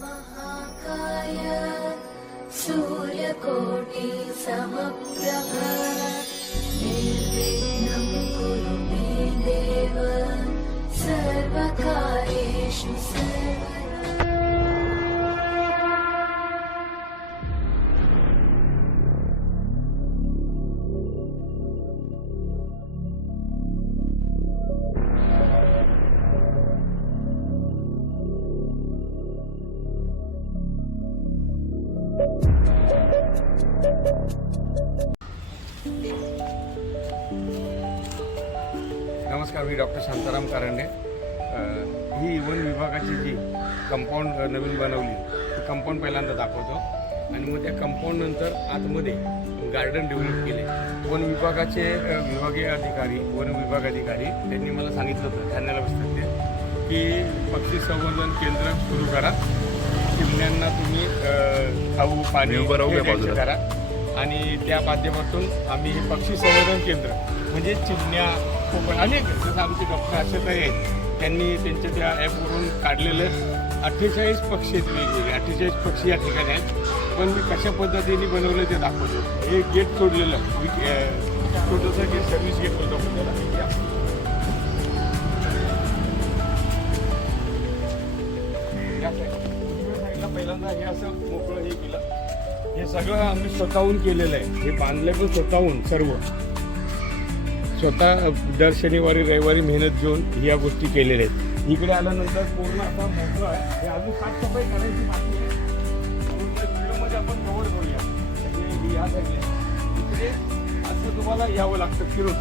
महाकाय सूर्यकोटि समप्रभ निर्विघ्नं कुरु मे देव सर्वकार्येषु सर्वदा। नमस्कार, मी डॉक्टर शांताराम कारंडे. ही वन विभागाची जी कंपाऊंड नवीन बनवली ती कंपाऊंड पहिल्यांदा दाखवतो आणि मग त्या कंपाऊंड नंतर आतमध्ये गार्डन डेव्हलप केले. वन विभागाचे विभागीय अधिकारी वन विभाग अधिकारी त्यांनी मला सांगितलं होतं ठाण्याला बसतात ते की पक्षी संवर्धन केंद्र सुरू करा, चिमण्यांना तुम्ही खाऊ पाणी द्यायचं करा आणि त्या माध्यमातून आम्ही हे पक्षी संवर्धन केंद्र म्हणजे चिमण्या कोकण अनेक जसं आमचे डॉक्टर आशाताई आहेत त्यांनी त्यांच्या त्या ॲपवरून काढलेले 48 पक्षी आहेत वेगवेगळे 48 पक्षी या ठिकाणी आहेत. पण मी कशा पद्धतीने बनवलं ते दाखवतो. हे गेट सोडलेलं छोटंसं गेट सर्व्हिस गेट होतं आपण त्याला या साईडला पहिल्यांदा हे असं मोकळं हे केलं. हे सगळं आम्ही स्वतःहून केलेलं आहे. हे बांधलं पण स्वतःहून सर्व स्वतः दर शनिवारी रविवारी मेहनत घेऊन या गोष्टी केलेल्या आहेत. इकडे आल्यानंतर पूर्ण आता मोकळं आहे. हे अजून साफसफाई करायची बाकी आहे. व्हिडिओमध्ये आपण कव्हर करूया. म्हणजे या साईडला इकडे असं तुम्हाला यावं लागतं फिरून.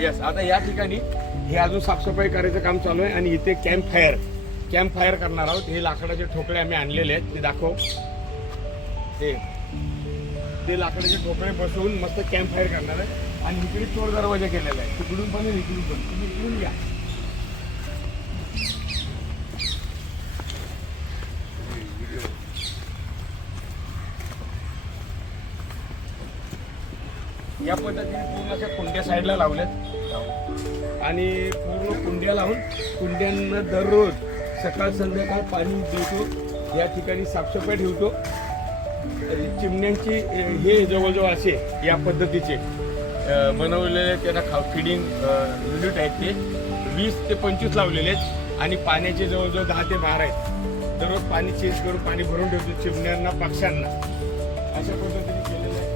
येस, आता या ठिकाणी हे अजून साफसफाई करायचं काम चालू आहे आणि इथे कॅम्प फायर करणार आहोत. हे लाकडाचे ठोकळे आम्ही आणलेले आहेत, ते दाखव. ते लाकडाचे ठोकळे बसवून मस्त कॅम्प फायर करणार आहे आणि इकडे चोर दरवाजा केलेला आहे. तिकडून पण इकडून पण तुम्ही इकडून घ्या. या पद्धतीने पूर्ण अशा कुंड्या साईडला लावल्यात आणि पूर्ण कुंड्या लावून कुंड्यांना दररोज सकाळ संध्याकाळ पाणी देतो. या ठिकाणी साफसफाई ठेवतो. चिमण्यांची हे जवळजवळ असे या पद्धतीचे बनवलेले त्यांना फिडिंग युनिट आहेत. ते 20 ते 25 लावलेले आहेत आणि पाण्याचे जवळजवळ 10 ते 12 आहेत. दररोज पाणी चेंज करून पाणी भरून ठेवतो चिमण्यांना पक्ष्यांना. अशा पद्धतीने केलेलं आहे.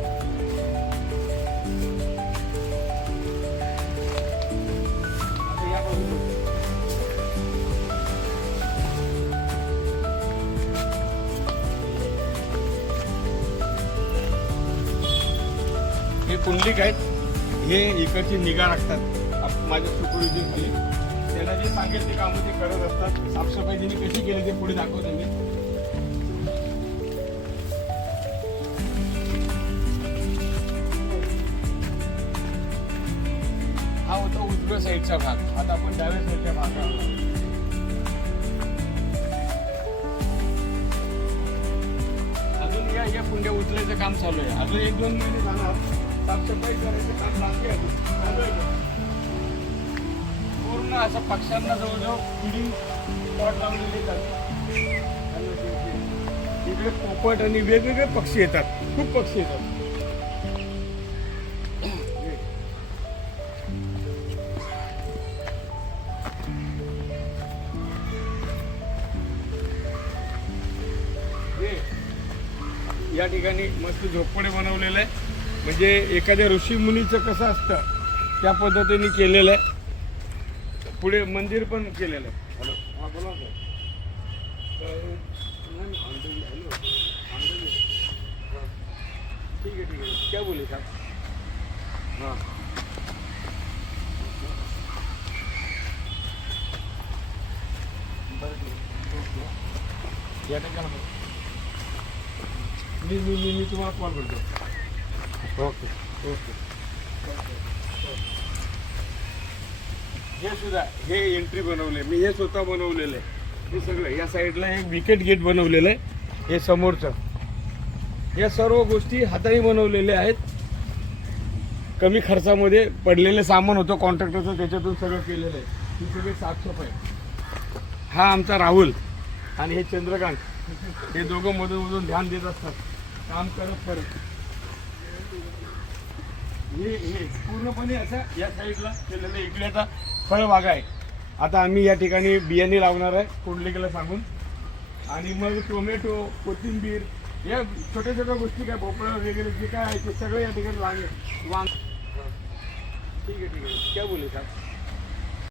हे कुंडलिक आहेत. हे इकडची निगा राखतात माझ्या सुपरविजन खाली. त्याला जे सांगेल ते कामं ते करत असतात. साफसफाई त्यांनी कशी केली ते पुढे दाखवतो मी. हा होता उजव्या साईडचा भाग. आता आपण डाव्या साईडच्या भागावर अजून या कुंड्या उचलायचं काम चालू आहे. अजून 1-2 महिने जाणार. साफसफाई करायचं काम बाकी आहे. पूर्ण असं पक्ष्यांना जवळजवळ फिडिंग स्पॉट लावलेले येतात. इकडे पोपट आणि वेगवेगळे पक्षी येतात. खूप पक्षी येतात. या ठिकाणी मस्त झोपडे बनवलेलं आहे. म्हणजे एखाद्या ऋषीमुनीचं कसं असतं त्या पद्धतीने केलेलं आहे. पुढे मंदिर पण केलेलं आहे. हॅलो, हां बोला सर. ठीक आहे क्या बोले साहब. हां बरं या ठिकाणी मी तुम्हाला कॉल करतो. Okay okay. हे सुद्धा हे एंट्री बनवले मी. हे स्वतः बनवलेलं आहे. हे सगळं या साईडला एक विकेट गेट बनवलेलं आहे. हे समोरचं या सर्व गोष्टी हाताने बनवलेल्या आहेत. कमी खर्चामध्ये पडलेलं सामान होतं कॉन्ट्रॅक्टरचं, त्याच्यातून सगळं केलेलं आहे. ही सगळी साफसफाई. हा आमचा राहुल आणि हे चंद्रकांत, हे दोघं मधून मधून ध्यान देत असतात काम करत करत. हे पूर्णपणे असं या साईडला केलेलं. इकडे आता फळबागा आहे. आता आम्ही या ठिकाणी बियाणे लावणार आहे कुंडलिकेला सांगून. आणि मग टोमॅटो, कोथिंबीर, या छोट्या छोट्या गोष्टी काय, भोपळा वगैरे जे काय आहे ते सगळं या ठिकाणी लागेल. वांग. ठीक आहे ठीक आहे. क्या बोले साहेब.